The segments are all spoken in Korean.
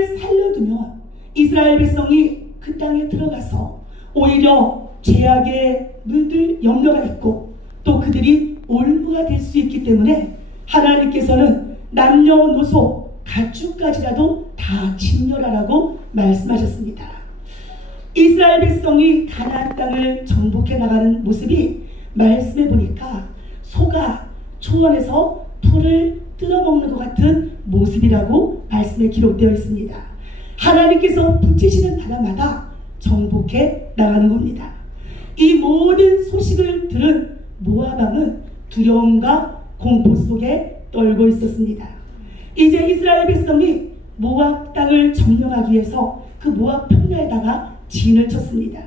살려두면 이스라엘 백성이 그 땅에 들어가서 오히려 죄악에 물들 염려가 있고 또 그들이 올무가 될 수 있기 때문에 하나님께서는 남녀노소 가축까지라도 다 진멸하라고 말씀하셨습니다. 이스라엘 백성이 가나안 땅을 정복해 나가는 모습이 말씀해 보니까 소가 초원에서 풀을 뜯어먹는 것 같은 모습이라고 말씀에 기록되어 있습니다. 하나님께서 붙이시는 나라마다 정복해 나가는 겁니다. 이 모든 소식을 들은 모압 왕은 두려움과 공포 속에 떨고 있었습니다. 이제 이스라엘 백성이 모압 땅을 점령하기 위해서 그 모압 평야에다가 진을 쳤습니다.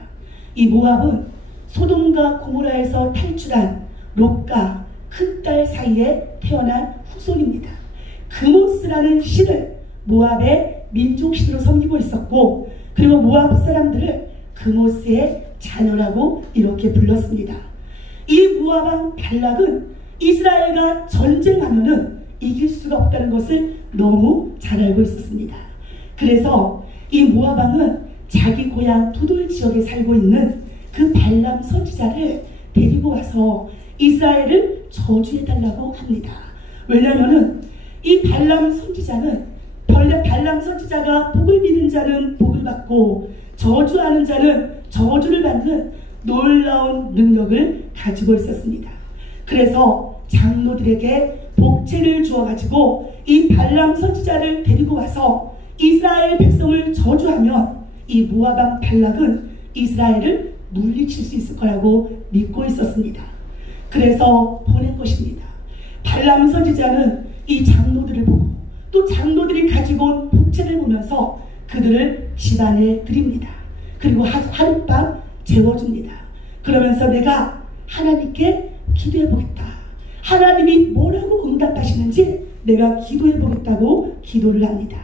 이 모압은 소돔과 고모라에서 탈출한 롯과 큰 딸 사이에 태어난 후손입니다. 그모스라는 신을 모압의 민족신으로 섬기고 있었고, 그리고 모압 사람들을 그모스의 자녀라고 이렇게 불렀습니다. 이 모압 왕 발락은 이스라엘과 전쟁하면은 이길 수가 없다는 것을 너무 잘 알고 있었습니다. 그래서 이 모압 왕은 자기 고향 두돌 지역에 살고 있는 그 발람 선지자를 데리고 와서 이스라엘을 저주해달라고 합니다. 왜냐하면은 이 발람 선지자는 발람 선지자가 복을 비는 자는 복을 받고 저주하는 자는 저주를 받는 놀라운 능력을 가지고 있었습니다. 그래서 장로들에게 복채를 주어가지고 이 발람 선지자를 데리고 와서 이스라엘 백성을 저주하면 이 모압 왕 발락은 이스라엘을 물리칠 수 있을 거라고 믿고 있었습니다. 그래서 보낸 것입니다. 발람 선지자는 이 장로들을 보고 또 장로들이 가지고 온 복채를 보면서 그들을 집안에 드립니다. 그리고 하룻밤 재워줍니다. 그러면서 내가 하나님께 기도해 보겠다. 하나님이 뭐라고 응답하시는지 내가 기도해 보겠다고 기도를 합니다.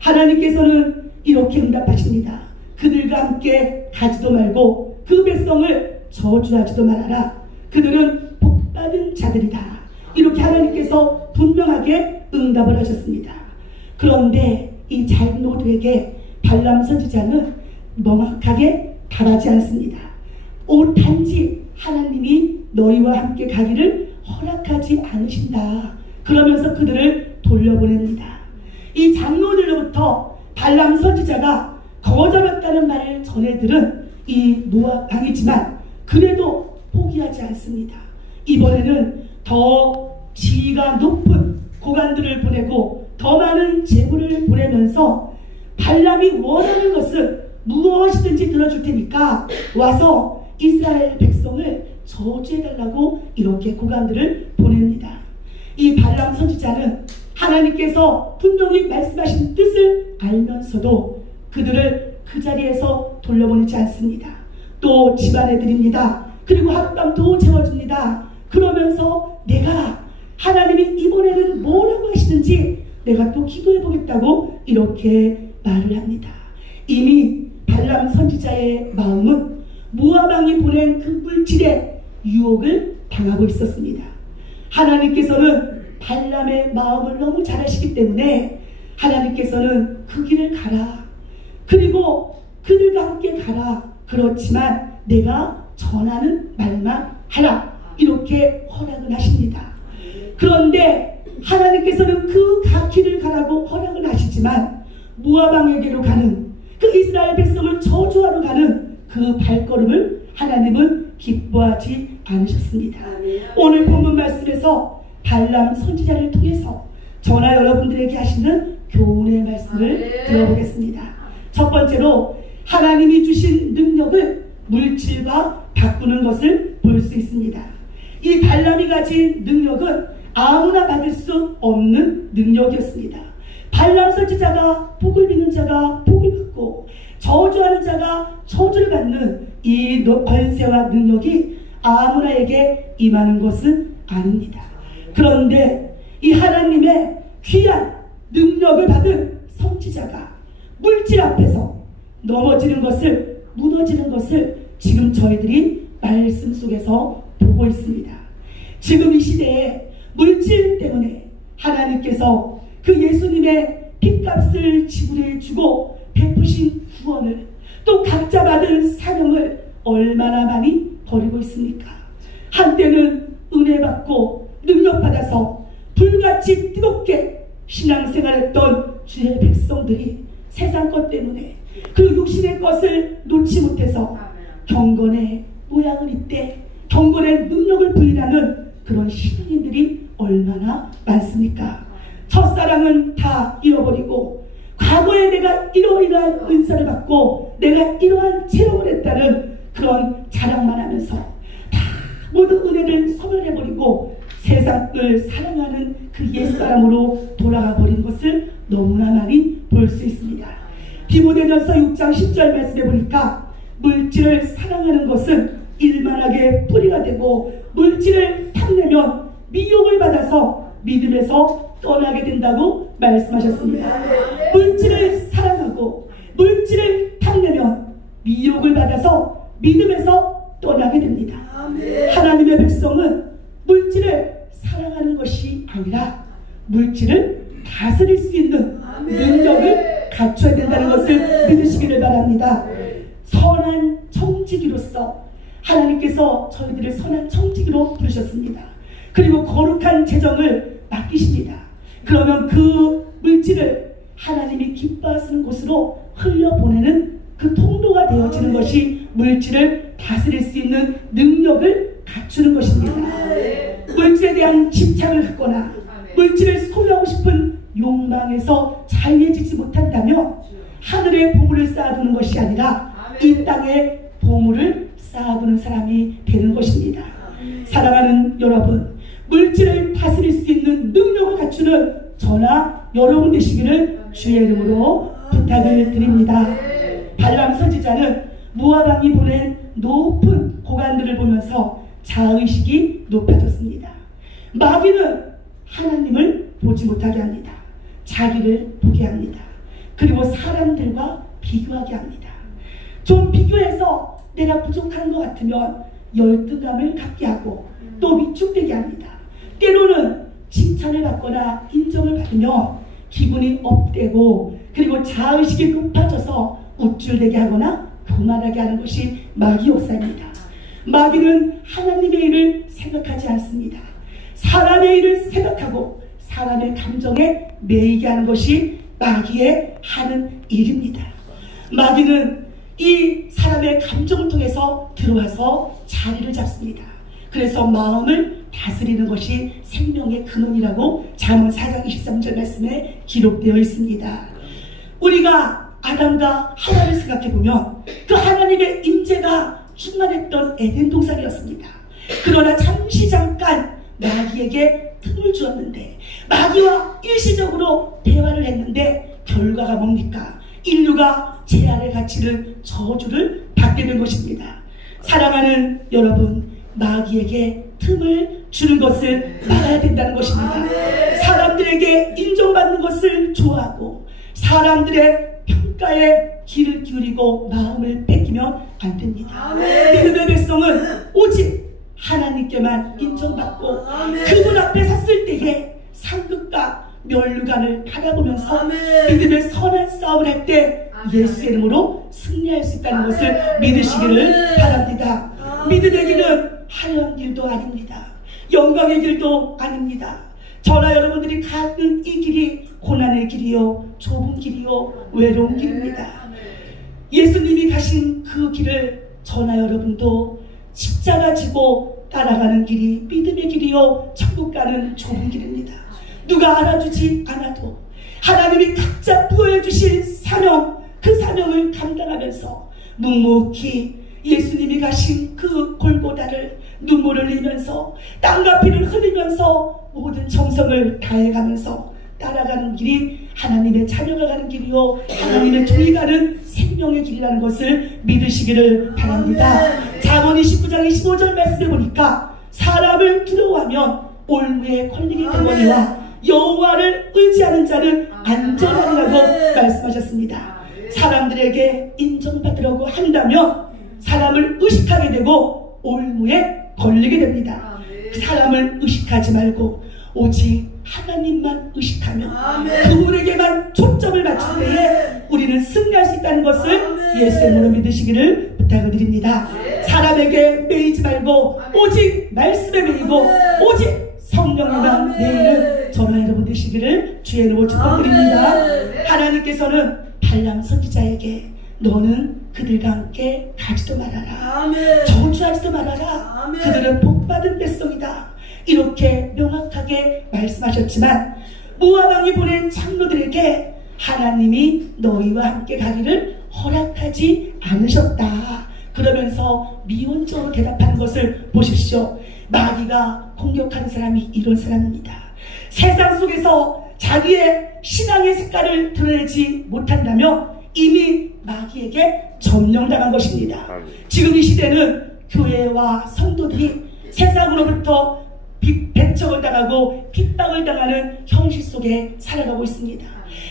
하나님께서는 이렇게 응답하십니다. 그들과 함께 가지도 말고 그 백성을 저주하지도 말아라. 그들은 복받은 자들이다. 이렇게 하나님께서 분명하게 응답을 하셨습니다. 그런데 이 장로들에게 발람 선지자는 명확하게 답하지 않습니다. 단지 하나님이 너희와 함께 가기를 허락하지 않으신다. 그러면서 그들을 돌려보냅니다. 이 장로들로부터 발람 선지자가 거절했다는 말을 전해 들은 이 모압 왕이지만 그래도 포기하지 않습니다. 이번에는 더 지위가 높은 고관들을 보내고 더 많은 제물을 보내면서 발람이 원하는 것을 무엇이든지 들어줄 테니까 와서 이스라엘 백성을 저주해달라고 이렇게 고관들을 보냅니다. 이 발람 선지자는 하나님께서 분명히 말씀하신 뜻을 알면서도 그들을 그 자리에서 돌려보내지 않습니다. 또 집안에 드립니다. 그리고 하룻밤 또 재워줍니다. 그러면서 내가 하나님이 이번에는 뭐라고 하시는지 내가 또 기도해 보겠다고 이렇게 말을 합니다. 이미 발람 선지자의 마음은 모압 왕이 보낸 그 물질에 유혹을 당하고 있었습니다. 하나님께서는 발람의 마음을 너무 잘 아시기 때문에 하나님께서는 그 길을 가라. 그리고 그들과 함께 가라. 그렇지만 내가 전하는 말만 하라. 이렇게 허락을 하십니다. 그런데 하나님께서는 그 길을 가라고 허락을 하시지만 모압 왕에게로 가는 그 이스라엘 백성을 저주하러 가는 그 발걸음을 하나님은 기뻐하지 않으셨습니다. 오늘 본문 말씀에서 발람 선지자를 통해서 저나 여러분들에게 하시는 교훈의 말씀을 들어보겠습니다. 첫 번째로 하나님이 주신 능력을 물질과 바꾸는 것을 볼 수 있습니다. 이 발람이 가진 능력은 아무나 받을 수 없는 능력이었습니다. 발람 선지자가 복을 비는 자가 복을 받고 저주하는 자가 저주를 받는 이 권세와 능력이 아무나에게 임하는 것은 아닙니다. 그런데 이 하나님의 귀한 능력을 받은 선지자가 물질 앞에서 넘어지는 것을, 무너지는 것을 지금 저희들이 말씀 속에서 보고 있습니다. 지금 이 시대에 물질 때문에 하나님께서 그 예수님의 핏값을 지불해 주고 베푸신 구원을, 또 각자 받은 사명을 얼마나 많이 버리고 있습니까? 한때는 은혜 받고 능력 받아서 불같이 뜨겁게 신앙생활했던 주의 백성들이 세상 것 때문에 그 육신의 것을 놓지 못해서 경건의 모양을 입되 경건의 능력을 부인하는 그런 신앙인들이 얼마나 많습니까? 첫사랑은 다 잃어버리고 과거에 내가 이러이러한 은사를 받고 내가 이러한 체험을 했다는 그런 자랑만 하면서 다 모든 은혜를 소멸해버리고 세상을 사랑하는 그 옛사람으로 돌아가 버린 것을 너무나 많이 볼 수 있습니다. 디모데전서 6장 10절 말씀해 보니까 물질을 사랑하는 것은 일만하게 뿌리가 되고 물질을 탐내면 미혹을 받아서 믿음에서 떠나게 된다고 말씀하셨습니다. 물질을 사랑하고 물질을 탐내면 미혹을 받아서 믿음에서 떠나게 됩니다. 하나님의 백성은 물질을 사랑하는 것이 아니라 물질을 다스릴 수 있는 능력을 갖춰야 된다는 것을 믿으시기를 바랍니다. 선한 청지기로서 하나님께서 저희들을 선한 청지기로 부르셨습니다. 그리고 거룩한 재정을 맡기십니다. 그러면 그 물질을 하나님이 기뻐하시는 곳으로 흘려보내는 그 통로가 되어지는 것이 물질을 다스릴 수 있는 능력을 갖추는 것입니다. 물질에 대한 집착을 갖거나 물질을 소유하고 싶은 욕망에서 자유해지지 못한다면 하늘에 보물을 쌓아두는 것이 아니라 이 땅에 보물을 쌓아두는 사람이 되는 것입니다. 사랑하는 여러분, 물질을 다스릴 수 있는 능력을 갖추는 저나 여러분 되시기를 주의 이름으로 부탁을 드립니다. 발람 선지자는 모압 왕이 보낸 높은 고관들을 보면서 자의식이 높아졌습니다. 마귀는 하나님을 보지 못하게 합니다. 자기를 보게 합니다. 그리고 사람들과 비교하게 합니다. 좀 비교해서 내가 부족한 것 같으면 열등감을 갖게 하고 또 위축되게 합니다. 때로는 칭찬을 받거나 인정을 받으면 기분이 업되고 그리고 자의식이 높아져서 우쭐대게 하거나 교만하게 하는 것이 마귀 역사입니다. 마귀는 하나님의 일을 생각하지 않습니다. 사람의 일을 생각하고 사람의 감정에 매이게 하는 것이 마귀의 하는 일입니다. 마귀는 이 사람의 감정을 통해서 들어와서 자리를 잡습니다. 그래서 마음을 다스리는 것이 생명의 근원이라고 잠언 4장 23절 말씀에 기록되어 있습니다. 우리가 아담과 하와를 생각해보면 그 하나님의 임재가 충만했던 에덴 동산이었습니다. 그러나 잠깐 마귀에게 틈을 주었는데 마귀와 일시적으로 대화를 했는데 결과가 뭡니까? 인류가 제 아래 갇히는 저주를 받게 된 것입니다. 사랑하는 여러분, 마귀에게 틈을 주는 것을 막아야 된다는 것입니다. 사람들에게 인정받는 것을 좋아하고 사람들의 평가에 귀를 기울이고 마음을 뺏기면 안 됩니다. 믿음의 백성은 오직 하나님께만 인정받고 그분 앞에 섰을 때에 상급과 면류관을 바라보면서 믿음의 선한 싸움을 할 때 예수의 이름으로 승리할 수 있다는 것을 믿으시기를 바랍니다. 믿음의 길은 하려는 길도 아닙니다. 영광의 길도 아닙니다. 저나 여러분들이 가는 이 길이 고난의 길이요, 좁은 길이요, 외로운 길입니다. 예수님이 가신 그 길을 저나 여러분도 십자가 지고 따라가는 길이 믿음의 길이요, 천국 가는 좁은 길입니다. 누가 알아주지 않아도 하나님이 각자 부여해 주신 사명, 그 사명을 감당하면서 묵묵히 예수님이 가신 그 골고다를 눈물을 흘리면서 땀과 피를 흘리면서 모든 정성을 다해가면서 따라가는 길이 하나님의 자녀가 가는 길이요, 하나님의 종이 가는 생명의 길이라는 것을 믿으시기를 바랍니다. 잠언 29장 25절 말씀해 보니까 사람을 두려워하면 올무에 걸리게 되거니와 여호와를 의지하는 자는 안전하리라고 말씀하셨습니다. 사람들에게 인정받으려고 한다면 사람을 의식하게 되고 올무에 걸리게 됩니다. 사람을 의식하지 말고 오직 하나님만 의식하며 그분에게만 초점을 맞출 때에 우리는 승리할 수 있다는 것을 예수의 이름으로 믿으시기를 부탁을 드립니다. 사람에게 매이지 말고 오직 말씀에 매이고 오직 성령에만 매이는 저와 여러분 되시기를 주의 이름으로 축복드립니다. 하나님께서는 발람 선지자에게 너는 그들과 함께 가지도 말아라, 저주하지도 말아라, 그들은 복받은 백성이다, 이렇게 명확하게 말씀하셨지만 모압 왕이 보낸 장로들에게 하나님이 너희와 함께 가기를 허락하지 않으셨다 그러면서 미온적으로 대답하는 것을 보십시오. 마귀가 공격하는 사람이 이런 사람입니다. 세상 속에서 자기의 신앙의 색깔을 드러내지 못한다면 이미 마귀에게 점령당한 것입니다. 지금 이 시대는 교회와 성도들이 세상으로부터 배척을 당하고 핍박을 당하는 현실 속에 살아가고 있습니다.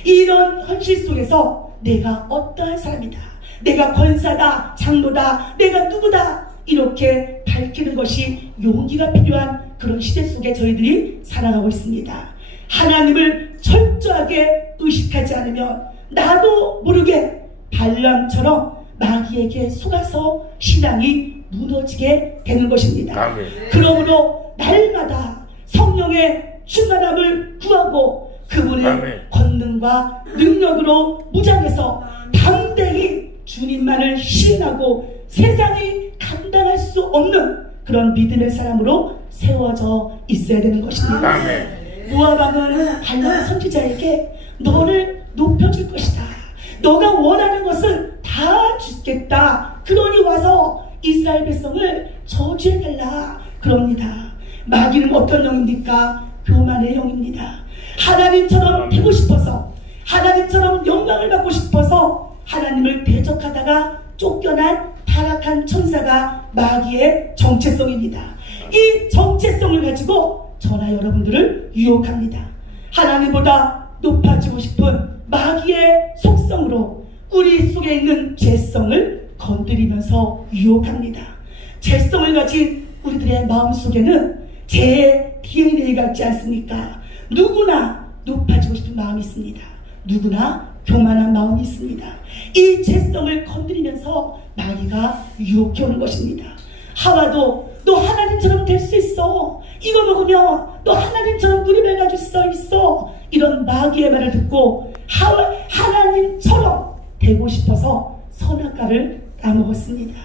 이런 현실 속에서 내가 어떠한 사람이다, 내가 권사다, 장로다, 내가 누구다, 이렇게 밝히는 것이 용기가 필요한 그런 시대 속에 저희들이 살아가고 있습니다. 하나님을 철저하게 의식하지 않으면 나도 모르게 발람처럼 마귀에게 속아서 신앙이 무너지게 되는 것입니다. 그러므로 날마다 성령의 충만함을 구하고 그분의 권능과 능력으로 무장해서 담대히 주님만을 시인하고 세상이 감당할 수 없는 그런 믿음의 사람으로 세워져 있어야 되는 것입니다. 모압 왕은 발람 선지자에게 너를 높여줄 것이다, 너가 원하는 것은 다 주겠다, 그러니 와서 이스라엘 백성을 저주해달라 그럽니다. 마귀는 어떤 영입니까? 교만의 영입니다. 하나님처럼 되고 싶어서, 하나님처럼 영광을 받고 싶어서 하나님을 대적하다가 쫓겨난 타락한 천사가 마귀의 정체성입니다. 이 정체성을 가지고 저나 여러분들을 유혹합니다. 하나님보다 높아지고 싶은 마귀의 속성으로 우리 속에 있는 죄성을 건드리면서 유혹합니다. 죄성을 가진 우리들의 마음속에는 제 DNA가 있지 않습니까? 누구나 높아지고 싶은 마음이 있습니다. 누구나 교만한 마음이 있습니다. 이 죄성을 건드리면서 마귀가 유혹해오는 것입니다. 하와도 너 하나님처럼 될 수 있어, 이거 먹으면 너 하나님처럼 눈이 밝아질 수 있어, 이런 마귀의 말을 듣고 하나님처럼 되고 싶어서 선악과를 따먹었습니다.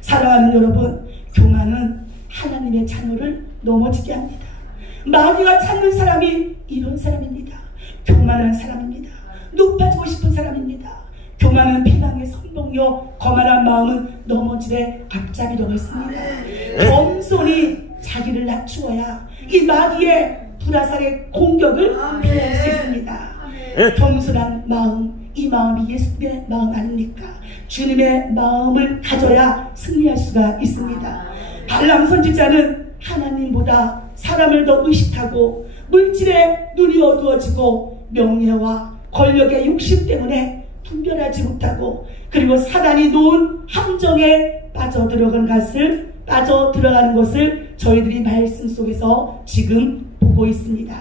사랑하는 여러분, 교만은 하나님의 자녀를 넘어지게 합니다. 마귀가 찾는 사람이 이런 사람입니다. 교만한 사람입니다. 높아지고 싶은 사람입니다. 교만은 패망의 선동요, 거만한 마음은 넘어질의 앞잡이라고 했습니다. 겸손히 자기를 낮추어야 이 마귀의 불화살의 공격을 피할 수 있습니다. 겸손한 마음, 이 마음이 예수님의 마음 아닙니까? 주님의 마음을 가져야 승리할 수가 있습니다. 발람 선지자는 하나님보다 사람을 더 의식하고 물질에 눈이 어두워지고 명예와 권력의 욕심 때문에 분별하지 못하고, 그리고 사단이 놓은 함정에 빠져들어가는 것을 저희들이 말씀 속에서 지금 보고 있습니다.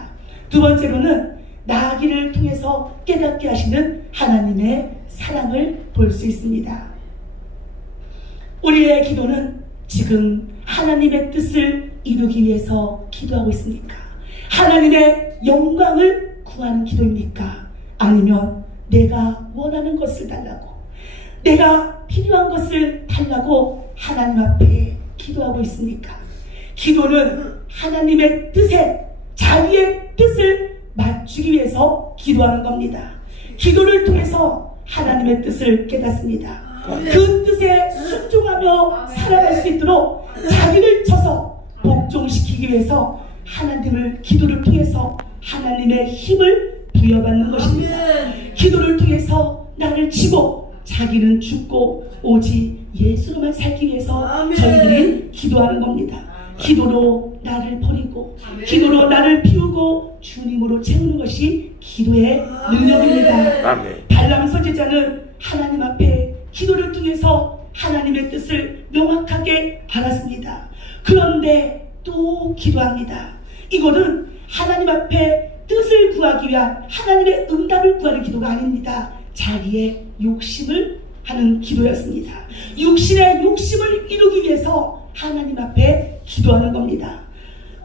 두 번째로는 나아기를 통해서 깨닫게 하시는 하나님의 사랑을 볼 수 있습니다. 우리의 기도는 지금 하나님의 뜻을 이루기 위해서 기도하고 있습니까? 하나님의 영광을 구하는 기도입니까? 아니면 내가 원하는 것을 달라고, 내가 필요한 것을 달라고 하나님 앞에 기도하고 있습니까? 기도는 하나님의 뜻에, 자기의 뜻을 맞추기 위해서 기도하는 겁니다. 기도를 통해서 하나님의 뜻을 깨닫습니다. 그 뜻에 순종하며 살아갈 수 있도록 자기를 쳐서 복종시키기 위해서 하나님을 기도를 통해서 하나님의 힘을 부여받는 것입니다. 기도를 통해서 나를 치고 자기는 죽고 오직 예수로만 살기 위해서 저희들이 기도하는 겁니다. 기도로 나를 버리고 기도로 나를 피우고 주님으로 채우는 것이 기도의 능력입니다. 발람 선지자는 하나님 앞에 기도를 통해서 하나님의 뜻을 명확하게 알았습니다. 그런데 또 기도합니다. 이거는 하나님 앞에 뜻을 구하기 위한 하나님의 응답을 구하는 기도가 아닙니다. 자기의 욕심을 하는 기도였습니다. 육신의 욕심을 이루기 위해서 하나님 앞에 기도하는 겁니다.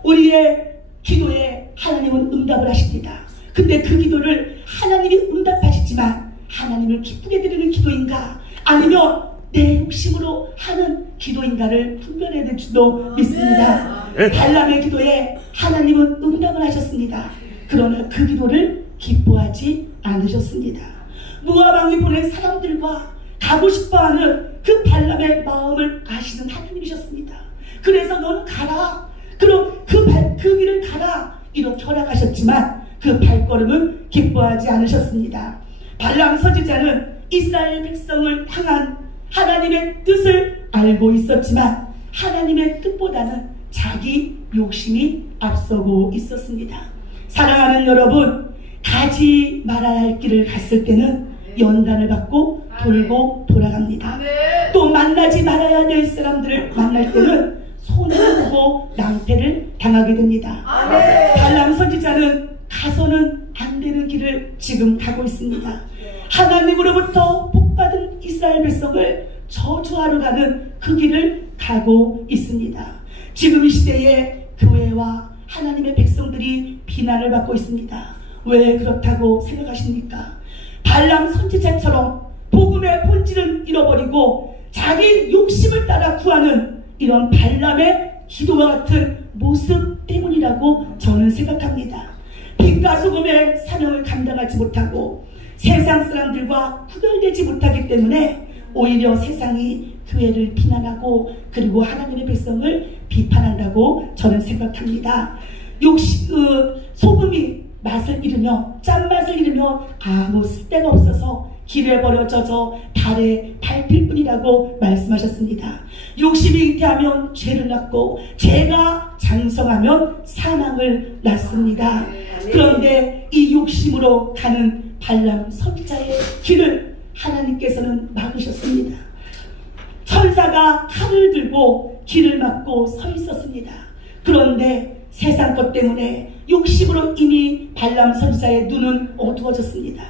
우리의 기도에 하나님은 응답을 하십니다. 근데 그 기도를 하나님이 응답하시지만 하나님을 기쁘게 드리는 기도인가 아니면 내 욕심으로 하는 기도인가를 분별해야 될 줄도 믿습니다. 발람의 기도에 하나님은 응답을 하셨습니다. 그러나 그 기도를 기뻐하지 않으셨습니다. 모압 왕이 보낸 사람들과 가고 싶어하는 그 발람의 마음을 아시는 하나님이셨습니다. 그래서 너는 가라. 그럼 그 길을 가라. 이렇게 허락하셨지만 그 발걸음을 기뻐하지 않으셨습니다. 발람 선지자는 이스라엘 백성을 향한 하나님의 뜻을 알고 있었지만 하나님의 뜻보다는 자기 욕심이 앞서고 있었습니다. 사랑하는 여러분, 가지 말아야 할 길을 갔을 때는 연단을 받고 돌고 돌아갑니다. 또 만나지 말아야 될 사람들을 만날 때는 손해를 보고 낭패를 당하게 됩니다. 발람 선지자는 가서는 안 되는 길을 지금 가고 있습니다. 하나님으로부터 복받은 이스라엘 백성을 저주하러 가는 그 길을 가고 있습니다. 지금 이 시대에 교회와 하나님의 백성들이 비난을 받고 있습니다. 왜 그렇다고 생각하십니까? 발람 선지자처럼 복음의 본질은 잃어버리고 자기 욕심을 따라 구하는 이런 발람의 기도와 같은 모습 때문이라고 저는 생각합니다. 빛과 소금의 사명을 감당하지 못하고 세상 사람들과 구별되지 못하기 때문에 오히려 세상이 교회를 비난하고 그리고 하나님의 백성을 비판한다고 저는 생각합니다. 소금이 맛을 잃으며 짠맛을 잃으며 아무 쓸데가 없어서 길에 버려져서 발에 밟힐 뿐이라고 말씀하셨습니다. 욕심이 잉태하면 죄를 낳고 죄가 장성하면 사망을 낳습니다. 그런데 이 욕심으로 가는 발람 선지자의 길을 하나님께서는 막으셨습니다. 천사가 칼을 들고 길을 막고 서 있었습니다. 그런데 세상 것 때문에 욕심으로 이미 발람 선지자의 눈은 어두워졌습니다.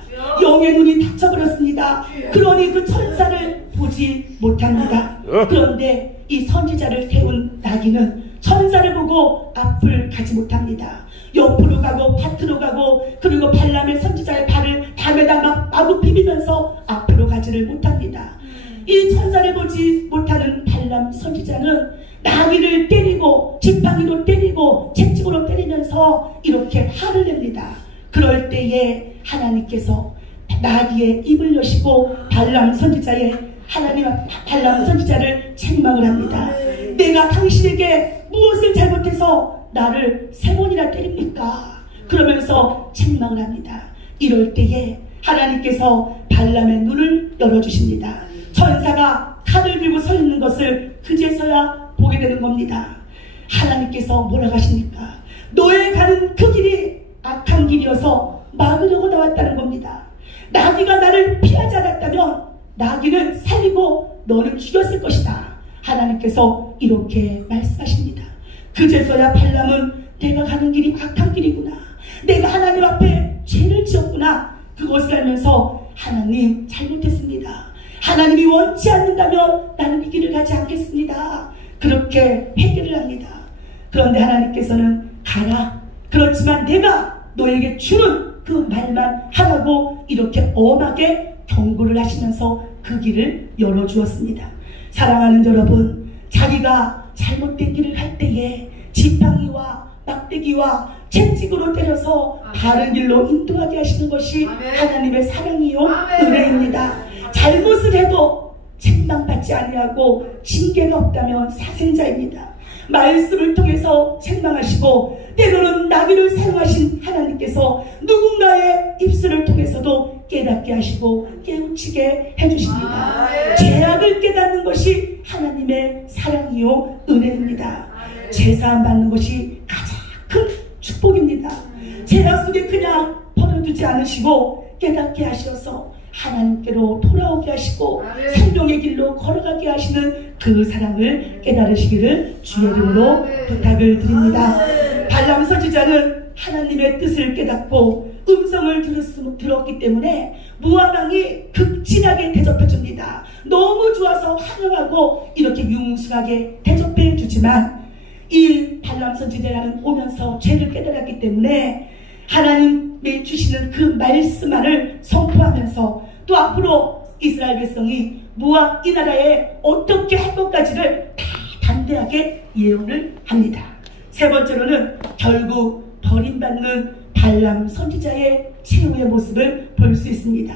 영의 눈이 닫혀버렸습니다. 그러니 그 천사를 보지 못합니다. 그런데 이 선지자를 태운 나귀는 천사를 보고 앞을 가지 못합니다. 옆으로 가고 밭으로 가고 그리고 발람의 선지자의 발을 담에다 마구 비비면서 앞으로 가지를 못합니다. 이 천사를 보지 못하는 발람 선지자는 나귀를 때리고 지팡이로 때리고 채찍으로 때리면서 이렇게 화를 냅니다. 그럴 때에 하나님께서 나귀의 입을 여시고 발람 선지자를 책망을 합니다. 내가 당신에게 무엇을 잘못해서 나를 3번이나 때립니까? 그러면서 책망을 합니다. 이럴 때에 하나님께서 발람의 눈을 열어주십니다. 천사가 칼을 들고 서 있는 것을 그제서야 보게 되는 겁니다. 하나님께서 뭐라고 하십니까? 너의 가는 그 길이 악한 길이어서 막으려고 나왔다는 겁니다. 나귀가 나를 피하지 않았다면 나귀는 살리고 너를 죽였을 것이다. 하나님께서 이렇게 말씀하십니다. 그제서야 발람은 내가 가는 길이 악한 길이구나. 내가 하나님 앞에 죄를 지었구나. 그것을 알면서 하나님 잘못했습니다. 하나님이 원치 않는다면 나는 이 길을 가지 않겠습니다. 그렇게 회개를 합니다. 그런데 하나님께서는 가라. 그렇지만 내가 너에게 주는 그 말만 하라고 이렇게 엄하게 경고를 하시면서 그 길을 열어주었습니다. 사랑하는 여러분, 자기가 잘못된 길을 갈 때에 지팡이와 막대기와 채찍으로 때려서 바른 길로 인도하게 하시는 것이 하나님의 사랑이요 은혜입니다. 잘못을 해도 책망받지 아니하고 징계가 없다면 사생자입니다. 말씀을 통해서 책망하시고 때로는 나귀를 사용하신 하나님께서 누군가의 입술을 통해서도 깨닫게 하시고 깨우치게 해주십니다. 죄악을 깨닫는 것이 하나님의 사랑이요 은혜입니다. 제사함 받는 것이 가장 큰 축복입니다. 죄악 속에 그냥 버려두지 않으시고 깨닫게 하셔서 하나님께로 돌아오게 하시고 생명의 길로 걸어가게 하시는 그 사랑을 깨달으시기를 주의 이름으로 부탁을 드립니다. 발람 선지자는 하나님의 뜻을 깨닫고 음성을 들었기 때문에 모압 왕이 극진하게 대접해 줍니다. 너무 좋아서 환영하고 이렇게 융숭하게 대접해 주지만 이 발람 선지자는 오면서 죄를 깨달았기 때문에 하나님이 주시는 그 말씀만을 선포하면서 또 앞으로 이스라엘 백성이 모압 이 나라에 어떻게 할 것까지를 다 담대하게 예언을 합니다. 세 번째로는 결국 버림받는 발람 선지자의 최후의 모습을 볼 수 있습니다.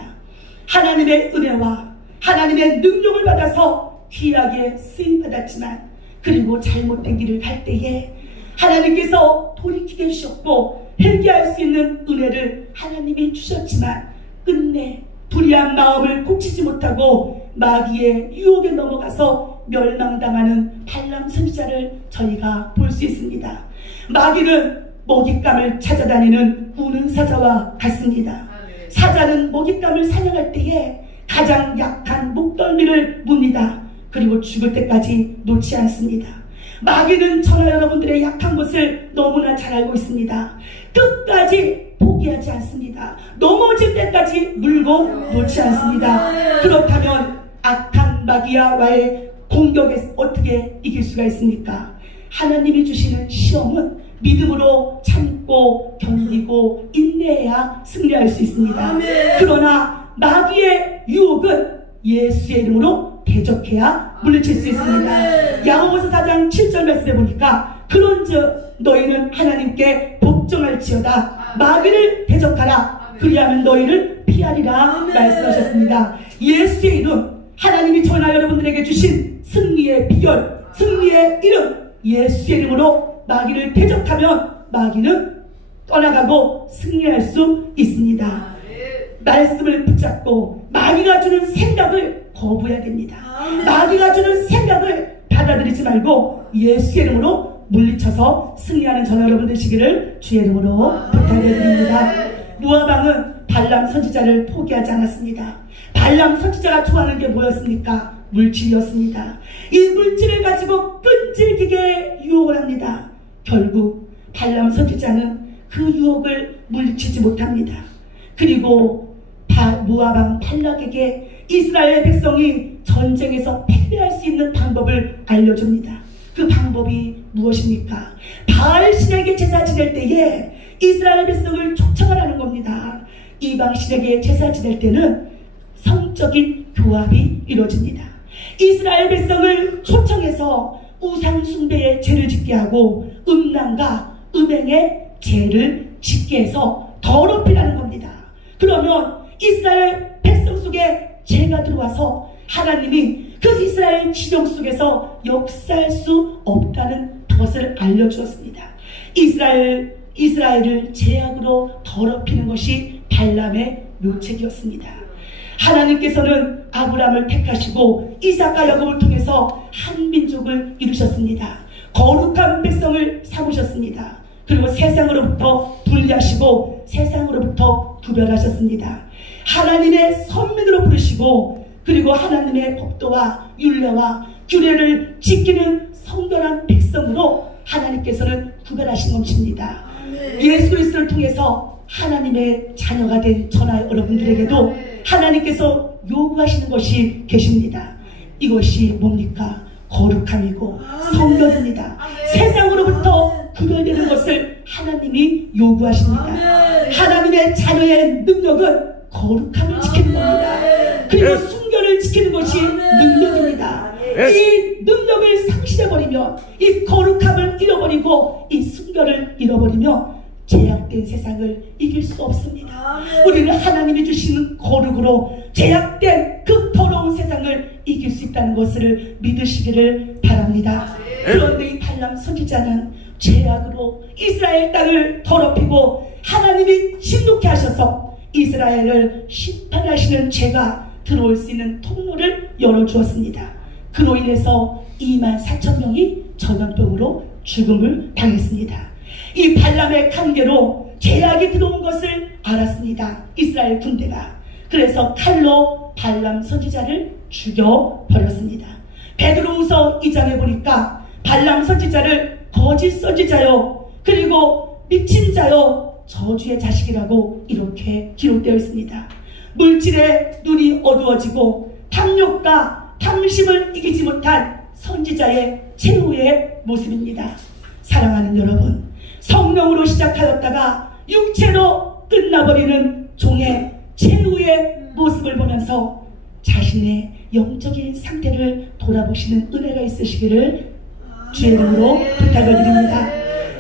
하나님의 은혜와 하나님의 능력을 받아서 귀하게 쓰임받았지만 그리고 잘못된 길을 갈 때에 하나님께서 돌이키게 해주셨고 회개할 수 있는 은혜를 하나님이 주셨지만 끝내 불의한 마음을 고치지 못하고 마귀의 유혹에 넘어가서 멸망당하는 발람 선지자를 저희가 볼 수 있습니다. 마귀는 먹잇감을 찾아다니는 우는 사자와 같습니다. 사자는 먹잇감을 사냥할 때에 가장 약한 목덜미를 뭅니다. 그리고 죽을 때까지 놓지 않습니다. 마귀는 저와 여러분들의 약한 것을 너무나 잘 알고 있습니다. 끝까지 포기하지 않습니다. 넘어질 때까지 물고 놓지 않습니다. 그렇다면 악한 마귀와의 공격에 어떻게 이길 수가 있습니까? 하나님이 주시는 시험은 믿음으로 참고 견디고 인내해야 승리할 수 있습니다. 그러나 마귀의 유혹은 예수의 이름으로 대적해야 물리칠 수 있습니다. 야고보서 4장 7절 말씀에 보니까 그런즉 너희는 하나님께 복종할지어다 마귀를 대적하라 그리하면 너희를 피하리라 말씀하셨습니다. 예수의 이름, 하나님이 저나 여러분들에게 주신 승리의 비결, 승리의 이름, 예수의 이름으로 마귀를 대적하면 마귀는 떠나가고 승리할 수 있습니다. 말씀을 붙잡고 마귀가 주는 생각을 거부해야 됩니다. 마귀가 주는 생각을 받아들이지 말고 예수의 이름으로 물리쳐서 승리하는 저와 여러분 되시기를 주의 이름으로 부탁드립니다. 모압 왕은 발람 선지자를 포기하지 않았습니다. 발람 선지자가 좋아하는 게 뭐였습니까? 물질이었습니다. 이 물질을 가지고 끈질기게 유혹을 합니다. 결국 발람 선지자는 그 유혹을 물리치지 못합니다. 그리고 모압 왕 발락에게 이스라엘 백성이 전쟁에서 패배할 수 있는 방법을 알려줍니다. 그 방법이 무엇입니까? 바알 신에게 제사 지낼 때에 이스라엘 백성을 초청하라는 겁니다. 이방 신에게 제사 지낼 때는 성적인 교합이 이루어집니다. 이스라엘 백성을 초청해서 우상 숭배의 죄를 짓게 하고 음란과 음행의 죄를 짓게 해서 더럽히라는 겁니다. 그러면 이스라엘 백성 속에 죄가 들어와서 하나님이 그 이스라엘 진영 속에서 역사할 수 없다는 것을 알려주었습니다. 이스라엘을 죄악으로 더럽히는 것이 발람의 묘책이었습니다. 하나님께서는 아브라함을 택하시고 이삭과 야곱을 통해서 한 민족을 이루셨습니다. 거룩한 백성을 삼으셨습니다. 그리고 세상으로부터 분리하시고 세상으로부터 구별하셨습니다. 하나님의 선민으로 부르시고 그리고 하나님의 법도와 율례와 규례를 지키는 성결한 백성으로 하나님께서는 구별하신 것입니다. 예수 그리스도를 통해서 하나님의 자녀가 된 저나 여러분들에게도 하나님께서 요구하시는 것이 계십니다. 이것이 뭡니까? 거룩함이고 성결입니다. 세상으로부터 구별되는 것을 하나님이 요구하십니다. 하나님의 자녀의 능력은 거룩함을 지키는 겁니다. 그리고 순결을 지키는 것이 능력입니다. 이 능력을 상실해버리면 이 거룩함을 잃어버리고 이 순결을 잃어버리면 제약된 세상을 이길 수 없습니다. 우리는 하나님이 주시는 거룩으로 제약된 그 더러운 세상을 이길 수 있다는 것을 믿으시기를 바랍니다. 그런데 이 발람 선지자는 죄악으로 이스라엘 땅을 더럽히고 하나님이 진노케 하셔서 이스라엘을 심판하시는 죄가 들어올 수 있는 통로를 열어주었습니다. 그로 인해서 24,000명이 전염병으로 죽음을 당했습니다. 이 발람의 관계로 죄악이 들어온 것을 알았습니다. 이스라엘 군대가. 그래서 칼로 발람 선지자를 죽여버렸습니다. 베드로후서 2장에 보니까 발람 선지자를 거짓 선지자요 그리고 미친 자여 저주의 자식이라고 이렇게 기록되어 있습니다. 물질에 눈이 어두워지고 탐욕과 탐심을 이기지 못한 선지자의 최후의 모습입니다. 사랑하는 여러분, 성령으로 시작하였다가 육체로 끝나버리는 종의 최후의 모습을 보면서 자신의 영적인 상태를 돌아보시는 은혜가 있으시기를 주의 이름으로 부탁을 드립니다.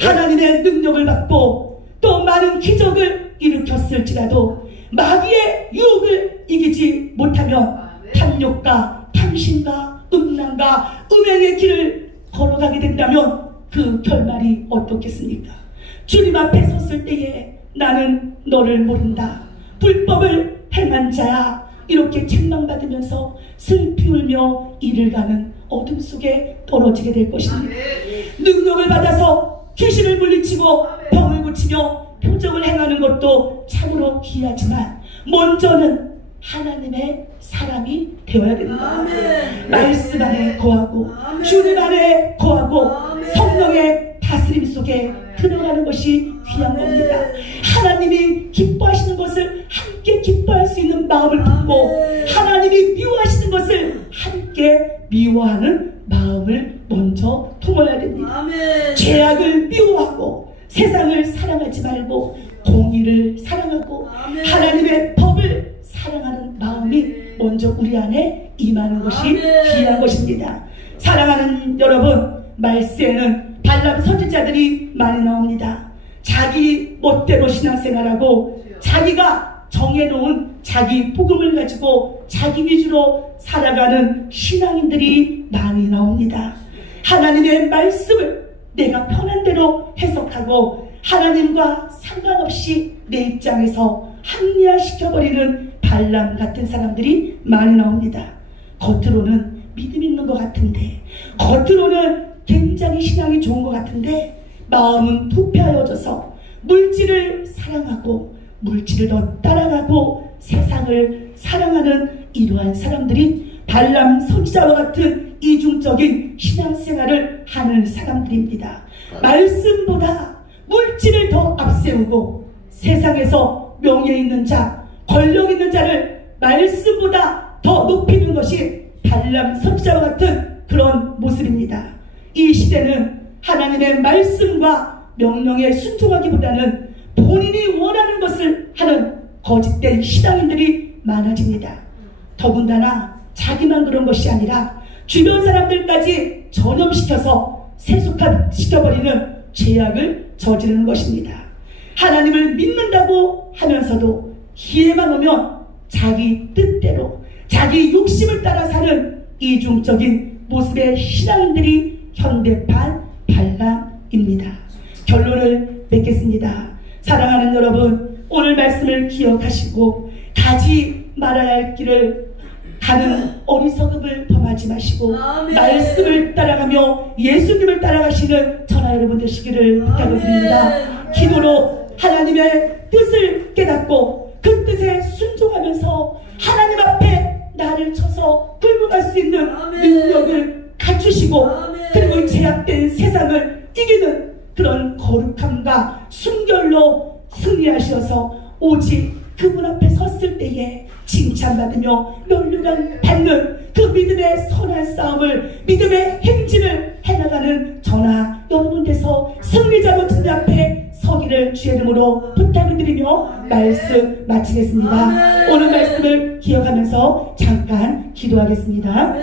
하나님의 능력을 받고 또 많은 기적을 일으켰을지라도 마귀의 유혹을 이기지 못하면 탐욕과 탐심과 음란과 음행의 길을 걸어가게 된다면 그 결말이 어떻겠습니까? 주님 앞에 섰을 때에 나는 너를 모른다, 불법을 행한 자야, 이렇게 책망받으면서 슬피 울며 이를 가는 어둠 속에 떨어지게 될 것입니다. 능력을 받아서 귀신을 물리치고 병을 고치며 표적을 행하는 것도 참으로 귀하지만 먼저는 하나님의 사람이 되어야 된다. 말씀 안에 거하고 주님 안에 거하고 성령의 다스림 속에 들어가는 것이 귀한 겁니다. 하나님이 기뻐하시는 것을 함께 기뻐할 수 있는 마음을 품고 하나님이 미워하시는 것을 함께 미워하는 마음을 먼저 품어야 됩니다. 죄악을 미워하고 세상을 사랑하지 말고 공의를 사랑하고 하나님의 법을 사랑하는 마음이 먼저 우리 안에 임하는 것이 귀한 것입니다. 사랑하는 여러분, 말세에는 발람 선지자들이 많이 나옵니다. 자기 멋대로 신앙생활하고 자기가 정해놓은 자기 복음을 가지고 자기 위주로 살아가는 신앙인들이 많이 나옵니다. 하나님의 말씀을 내가 편한 대로 해석하고 하나님과 상관없이 내 입장에서 합리화시켜버리는 발람 같은 사람들이 많이 나옵니다. 겉으로는 믿음 있는 것 같은데, 겉으로는 굉장히 신앙이 좋은 것 같은데 마음은 부패하여져서 물질을 사랑하고 물질을 더 따라가고 세상을 사랑하는 이러한 사람들이 발람 선지자와 같은 이중적인 신앙생활을 하는 사람들입니다. 말씀보다 물질을 더 앞세우고 세상에서 명예 있는 자, 권력 있는 자를 말씀보다 더 높이는 것이 발람 선지자와 같은 그런 모습입니다. 이 시대는 하나님의 말씀과 명령에 순종하기보다는 본인이 원하는 것을 하는 거짓된 신앙인들이 많아집니다. 더군다나 자기만 그런 것이 아니라 주변 사람들까지 전염시켜서 세속화시켜버리는 죄악을 저지르는 것입니다. 하나님을 믿는다고 하면서도 기회만 오면 자기 뜻대로 자기 욕심을 따라 사는 이중적인 모습의 신앙인들이 현대판 발람입니다. 결론을 맺겠습니다. 사랑하는 여러분, 오늘 말씀을 기억하시고 가지 말아야 할 길을 가는 어리석음을 범하지 마시고 말씀을 따라가며 예수님을 따라가시는 저나 여러분 되시기를 부탁을 드립니다. 기도로 하나님의 뜻을 깨닫고 그 뜻에 순종하면서 하나님 앞에 나를 쳐서 끌고 갈 수 있는 능력을 갖추시고 그리고 제약된 세상을 이기는 그런 거룩함과 순결로 승리하셔서 오직 그분 앞에 섰을 때에 칭찬받으며 면류관 받는 그 믿음의 선한 싸움을, 믿음의 행진을 해나가는 저나 여러분 돼서 승리자로 주님 앞에 서기를 주의 이름으로 부탁을 드리며 말씀 마치겠습니다. 오늘 말씀을 기억하면서 잠깐 기도하겠습니다.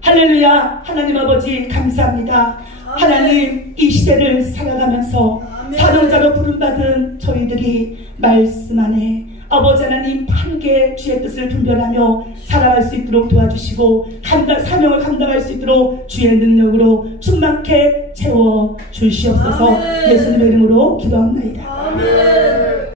할렐루야. 하나님 아버지 감사합니다. 하나님, 이 시대를 살아가면서 사명자로 부름받은 저희들이 말씀 안에 아버지 하나님 바르게 주의 뜻을 분별하며 살아갈 수 있도록 도와주시고 사명을 감당할 수 있도록 주의 능력으로 충만케 채워 주시옵소서. 예수님의 이름으로 기도합니다.